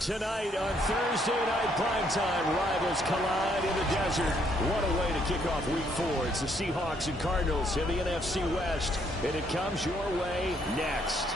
Tonight on Thursday Night Primetime, rivals collide in the desert. What a way to kick off Week 4. It's the Seahawks and Cardinals in the NFC West, and it comes your way next.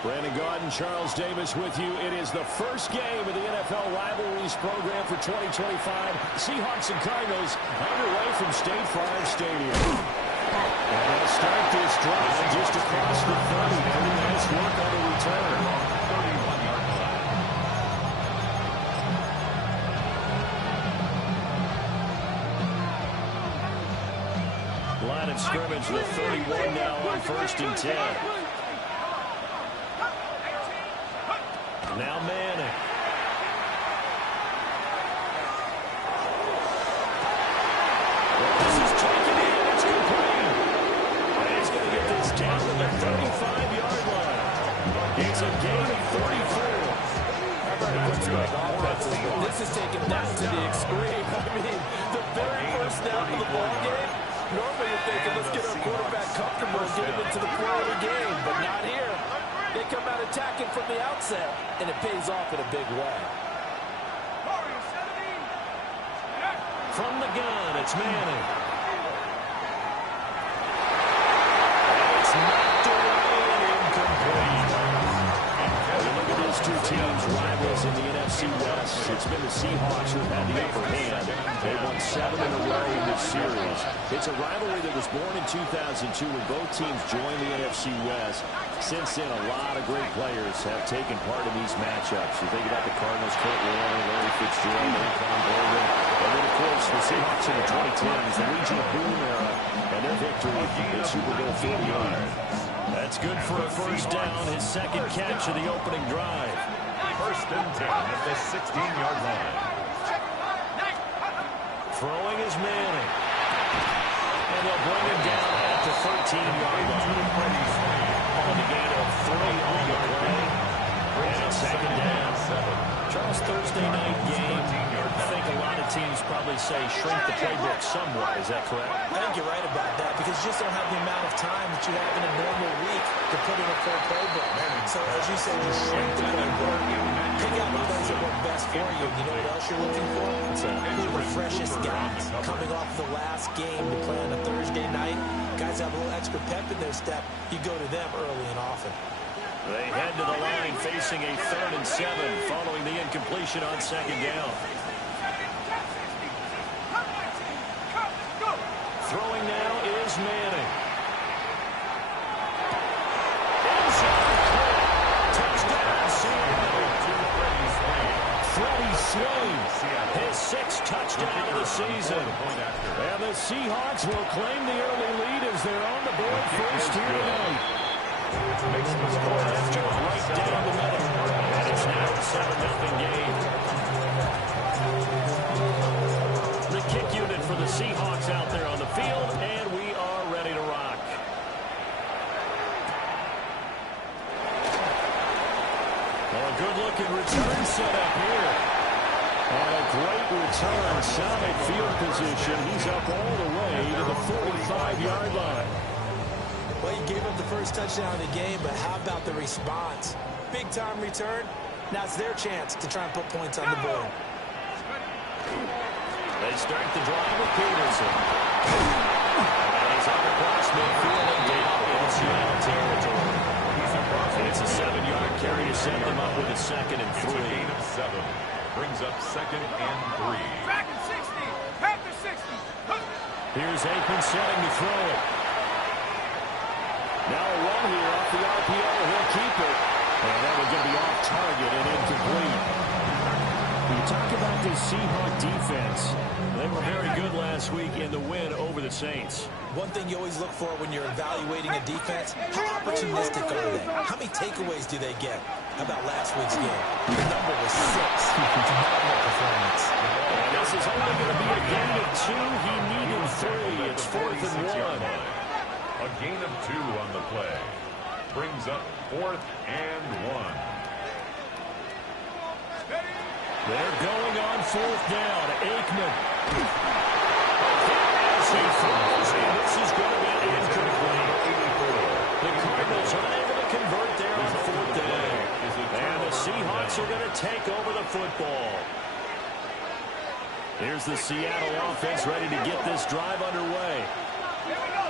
Brandon Gaudin, Charles Davis with you. It is the first game of the NFL Rivalries program for 2025. Seahawks and Cardinals underway from State Farm Stadium. And they'll start this drive just across the 30. Pretty nice work on the return. Line of scrimmage, the 31 now on 1st and 10. Now Manning. This is taken in. It's complete. And he's going to get this down to the 35-yard line. It's a gain of 34. How about a quick strike offenses? This is taken down to the extreme. I mean, the very first snap of the ball game, normally you're thinking, let's get our quarterback comfortable and get him into the flow of the game, but not here. They come out attacking from the outset, and it pays off in a big way. From the gun, it's Manning. It's knocked away and incomplete. Look at these two teams, rivals in the NFC West. It's been the Seahawks who've had the upper hand. They won 7 in a row in this series. It's a rivalry that was born in 2002 when both teams joined the NFC West. Since then, a lot of great players have taken part in these matchups. You think about the Cardinals, Kurt Warner, Larry Fitzgerald, Anquan Boldin, and then, of course, the Seahawks in the 2010s, the Legion of Boom era, and their victory in Super Bowl 58. That's good for a first down, his second catch of the opening drive. 1st and 10 at the 16-yard line. Throwing is Manning. And they'll bring him down at the 13-yard line. On the gain of 3 on the play. And second down. Charles, Thursday night game. I think a lot of teams probably say shrink the playbook somewhat. Is that correct? I think you're right about that because you just don't have the amount of time that you have in a normal week to put in a full playbook. So as you say, just shrink the playbook. Pick out the things that work best for you. You know what else you're looking for? It's the freshest guys coming off the last game to play on a Thursday night. Guys have a little extra pep in their step. You go to them early and often. They head to the line facing a 3rd and 7 following the incompletion on second down. swing. His sixth touchdown of the season. And the Seahawks will claim the early lead as they're on the board first here tonight. After right down the middle. And it's now a 7-0 game. The kick unit for the Seahawks out there on the field, and we are ready to rock. A good-looking return set up here. And a great return, solid field position. He's up all the way to the 45-yard line. Well, he gave up the first touchdown of the game, but how about the response? Big-time return. Now it's their chance to try and put points on the board. They start the drive with Peterson. And he's up across midfield and down in Seattle territory. It's a 7-yard carry to set them up with a 2nd and 3. Brings up 2nd and 3. Back at 60. Back to 60. Here's Aikman setting to throw it. Now a run here off the RPO. He'll keep it. And that will get the off target and incomplete. You talk about this Seahawk defense. They were very good last week in the win over the Saints. One thing you always look for when you're evaluating a defense, how opportunistic are they? How many takeaways do they get? How about last week's game? The number was 6. Phenomenal performance. And this is only going to be a gain of 2. He needed 3. It's 4th and 1. A gain of 2 on the play. Brings up 4th and 1. They're going on 4th down. Aikman. As he throws, and this is going to be incomplete. The Cardinals unable to convert there on 4th down. And the Seahawks are going to take over the football. Here's the Seattle offense ready to get this drive underway.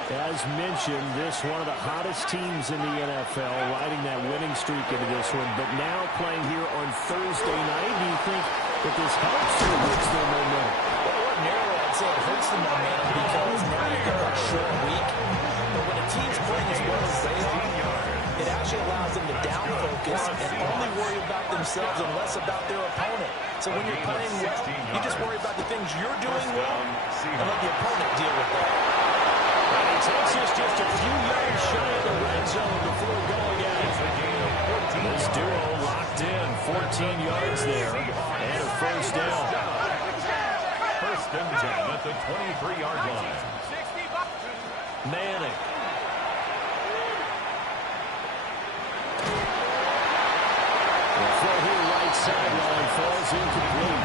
As mentioned, this one of the hottest teams in the NFL, riding that winning streak into this one, but now playing here on Thursday night. Do you think that this helps or hurts their momentum? Well, ordinarily, I'd say it hurts the momentum because now you get that short week. But when a team's playing as well as they are, it actually allows them to down focus and only worry about themselves and less about their opponent. So when you're playing well, you just worry about the things you're doing well and let the opponent deal with that. And he takes us just a few yards shy of the red zone before going at it. This duo locked in, 14 yards there, and a first down. 1st and 10 at the 23-yard line. Manning. The throw here right sideline falls incomplete.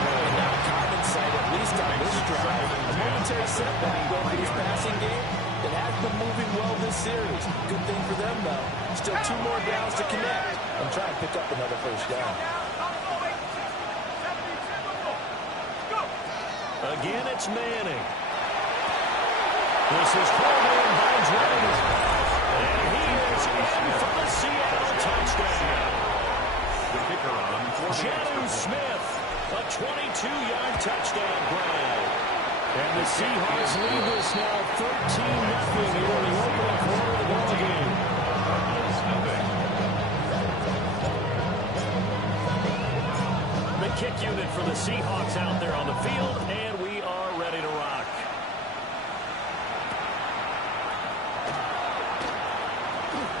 And now common sight, at least on this drive, a momentary setback though for this passing game. It has been moving well this series. Good thing for them, though. Still 2 more downs to connect and try and pick up another first down. Again, it's Manning. This is Coleman by Jordan. And he is in for the Seattle touchdown. The kicker on for the Janu Smith, a 22-yard touchdown grab. And the Seahawks lead this now 13-0 here in the opening quarter of the ball game. The kick unit for the Seahawks out there on the field, and we are ready to rock.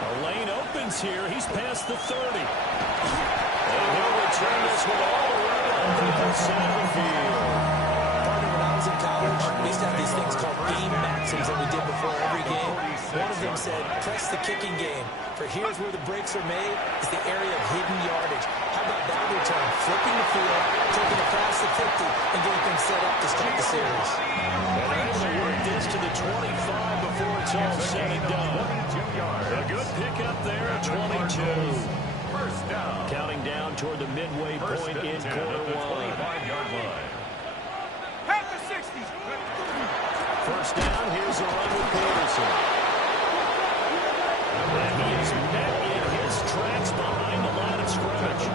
A lane opens here. He's past the 30. And he'll return this one all the way up the other side of the field. Partner, when I was in college, we used to have these things called game maxims that we did before every game. One of them said, press the kicking game. For here's where the breaks are made. It's the area of hidden yardage. How about that return? Flipping the field, taking it past the 50, and getting things set up to start the series. And they're able to work this to the 25 before it's all said and done. A good pickup there at 22. First down. Counting down toward the midway point in quarter 1. 25-yard line. Back to 60. First down, here's a run with Peterson. And he is met in his tracks behind the line of scrimmage.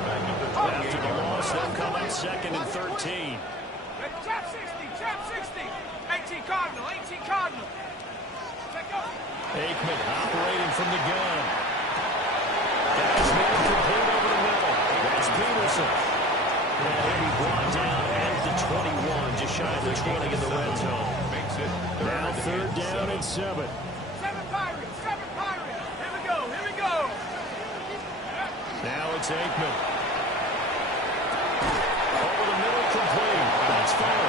After the loss, they'll come up 2nd and 13. Trap 60. Trap 60. 18 Cardinal. 18 Cardinal. Check up. Aikman operating from the gun. Guys, man complete over the middle. That's Peterson. And he'll be brought down at the 21, just shy of the 20 in the red zone. Makes it Now third down and 7. 7 Pirates, 7 Pirates. Here we go, here we go. Now it's Aikman. Over the middle, complete. That's fair.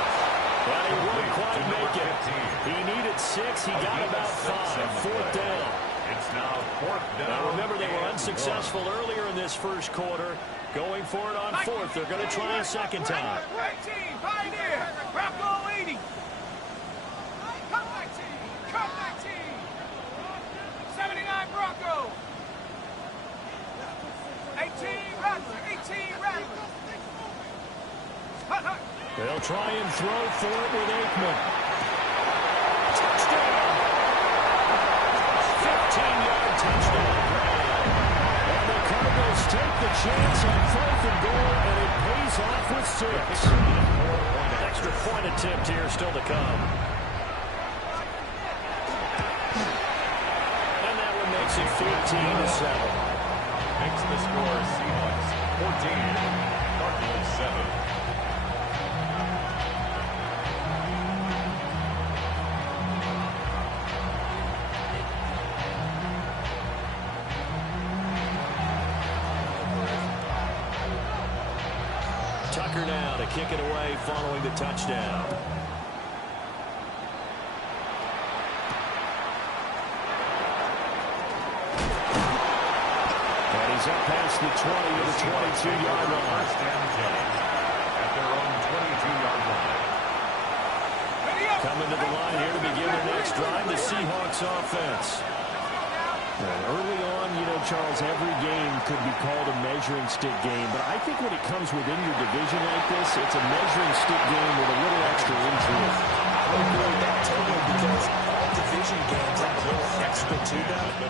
But he wouldn't quite make it. He needed 6. He got about 5. Fourth down. It's now fourth down. Now remember, they were unsuccessful earlier in this first quarter. Going for it on fourth. They're going to try a second time. Great team, Pioneer. Bronco 80. Come back team, come back team. 79 Bronco. 18 Rattler, 18 Rattler. Hut, hut. They'll try and throw for it with Aikman. Touchdown! 15-yard touchdown. And the Cardinals take the chance on 4th and goal, and it pays off with 6. Extra point attempt here still to come. And that one makes it 14-7. Makes the score Seahawks 14, Cardinals 7. Tucker now to kick it away following the touchdown. And he's up past the 20 to the 22-yard line. First and 10 at their own 22-yard line. Coming to the line here to begin their next drive, the Seahawks offense. Early on, you know, Charles, every game could be called a measuring stick game, but I think when it comes within your division like this, it's a measuring stick game with a little extra intrigue. I would agree with that totally because all division games have a little extra to them.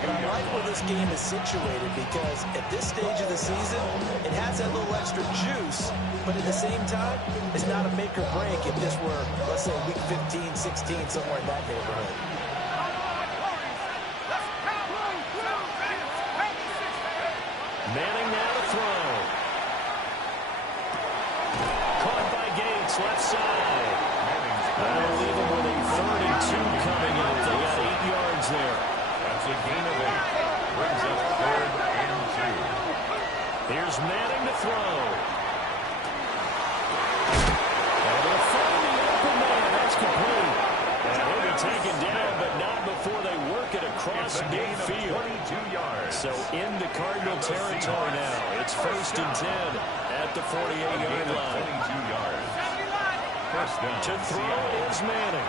But I like where this game is situated because at this stage of the season, it has that little extra juice, but at the same time, it's not a make or break if this were, let's say, week 15, 16, somewhere in that neighborhood. Manning now to throw. Caught by Gates, left side. That'll leave him with a 3rd and 2 coming up. They got 8 yards there. That's a gain of 8. Brings up 3rd and 2. Here's Manning to throw. And they'll find the open man. That's complete. And he'll be taken down, but not before they work it across midfield. 22 yards. So into Cardinal territory now. It's 1st and 10 at the 48-yard line. 22 yards. First down. To throw is Manning.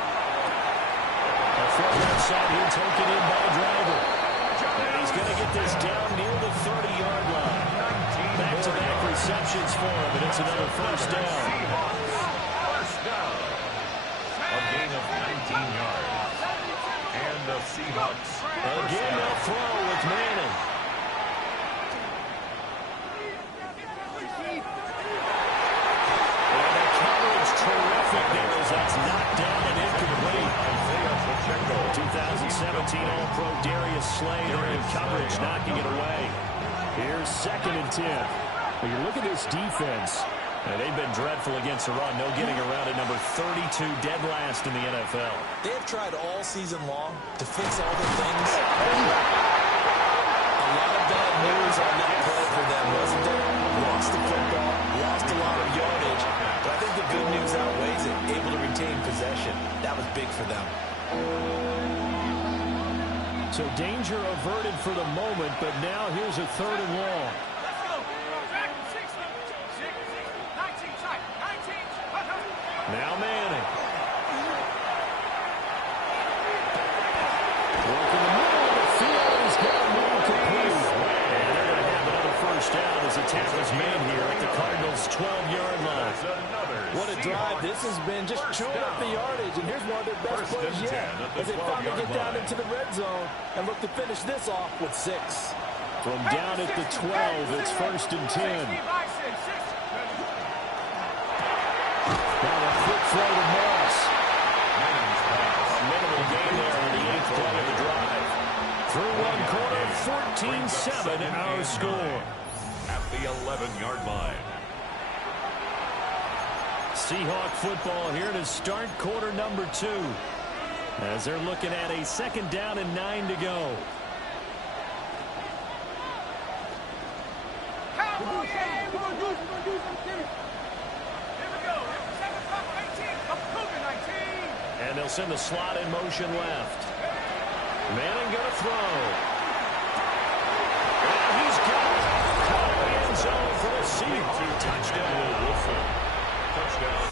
A throw outside here taken in by Driver. And he's going to get this down near the 30-yard line. Back-to-back receptions for him, and it's another first down. First down. A gain of 19 yards. And the Seahawks. Again, they'll throw with Manning. And the coverage terrific there as that's knocked down and incomplete. 2017 All-Pro Darius Slay there in coverage, knocking it away. Here's 2nd and 10. Well, you look at this defense. They've been dreadful against the run. No getting around at number 32, dead last in the NFL. They have tried all season long to fix all the things. A lot of bad news on that play for them, wasn't there? Lost the football, lost a lot of yardage, but I think the good news outweighs it. Able to retain possession. That was big for them. So danger averted for the moment, but now here's a 3rd and long. Let's go. Back to 60. 19 tight. 19. Hut, hut. Now Manning. Working the middle of the field. He's got a man complete. And they're going to have another first down as the tackle is made here at the Cardinals' 12-yard line. What a drive. This has been just chewing up the yardage, and here's one of their best plays yet as they finally get down into the red zone and look to finish this off with 6. From down at the 12, it's 1st and 10. Now a quick throw to Moss. Minimal gain there in the 8th play of the drive. Through one quarter, 14-7 our score. At the 11-yard line. Seahawk football here to start quarter number 2. As they're looking at a 2nd down and 9 to go. Cowboys, yeah, we're going to do it. We're going to do it. Here we go. 7 o'clock, 18. A Cougar 19. And they'll send the slot in motion left. Manning going to throw. And he's got it. Caught in the end zone for the Seahawks. Touchdown. Touchdown.